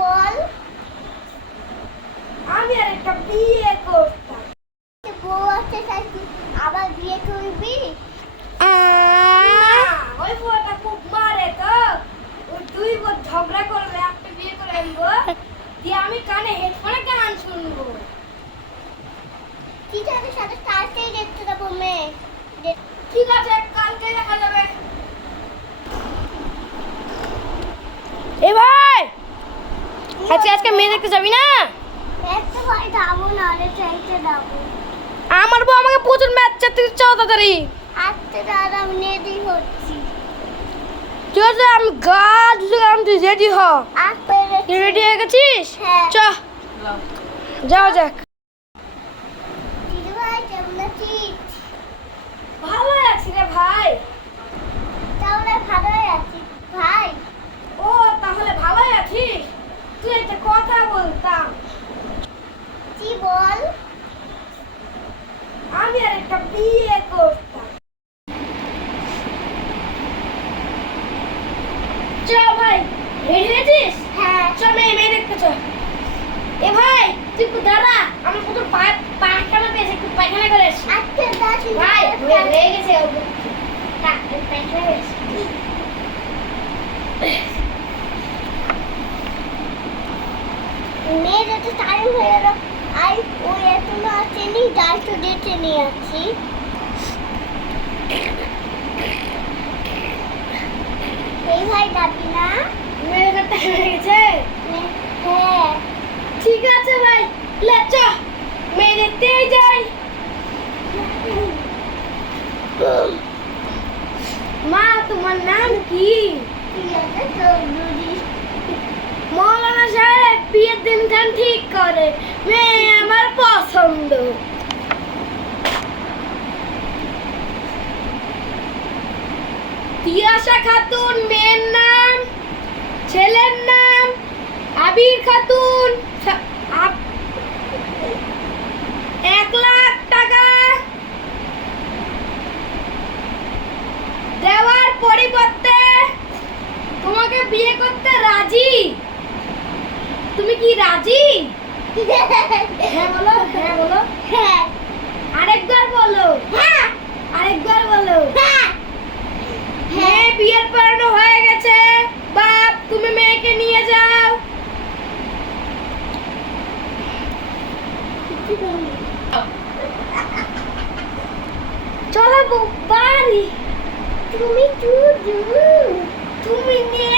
বল। আমি আর একটা বিয়ে করতাম। বউ আছে তাই তুই আবার বিয়ে করবি? না, ওই বউটা খুব মারে তো। ওই দুই বউ ঝগড়া করলে একটা বিয়ে করে আনবো, দিয়ে আমি কানে হেডফোনে গান শুনবো। ঠিক আছে, সাথে কালকেই দেখতে যাবো মেয়ে। ঠিক আছে, কালকে দেখা যাবে। এ ভাই, আজকে মেয়ে দেখতে যাবি না? একটা ভাই যাবো না, আরে চাইতে যাবো। আমার বউ আমাকে প্রচুর ম্যাচ চাচ্ছে তাড়াতাড়ি। আজকে দাদা আমি রেডি হচ্ছি। ঠিক আছে, আমি গা ধুতে গেলাম, তুই রেডি হ। তুই রেডি হয়ে গেছিস? হ্যাঁ। চ যাওয়া যাক। দিদি ভাই কেমন আছিস? ভালো আছি রে ভাই। তাহলে ভালোই আছি ভাই। ও তাহলে ভালোই আছিস? তুই একটা কথা বলতাম। কি বল? আমি আর একটা বিয়ে করতাম। চ ভাই, রেডি হয়েছিস? হ্যাঁ। চ মেয়ে দেখতে চ। এ ভাই, তুই একটু দাঁড়া, আমার কত পায়খানা পেয়েছে, একটু পায়খানা করে আসি। আজকে দাদি ভাই হয়ে গেছে, পায়খানা করে আসি। মেয়ে যত টাইম হয়ে গেল, আই ওই এখনো আসেনি, যাই তো ডেটে নিয়ে আসছি। এই ভাই যাবি না? মেয়েটা টাইম হয়ে গেছে। হ্যাঁ। ঠিক আছে ভাই, লে চ মেয়ে দেখতেই যাই। মা, তোমার নাম কি? ঠিক আছে তো বুঝি। মৌলানা সাহেব বিয়ের দিনখান ঠিক করে, মেয়ে আমার পছন্দ। তিয়াশা খাতুন মেয়ের নাম, ছেলের নাম আবির খাতুন। 1,00,000 টাকা দেওয়ার পরিবর্তে তোমাকে বিয়ে করতে রাজি। তুমি কি রাজি? হ্যাঁ বলো, হ্যাঁ বলো। হ্যাঁ। আরেকবার বলো। হ্যাঁ। আরেকবার বলো। হ্যাঁ। মেয়ে বিয়ের পড়ানো হয়ে গেছে, বাপ তুমি মেয়েকে নিয়ে যাও। চলো বাড়ি। তুমি তুমি নিয়ে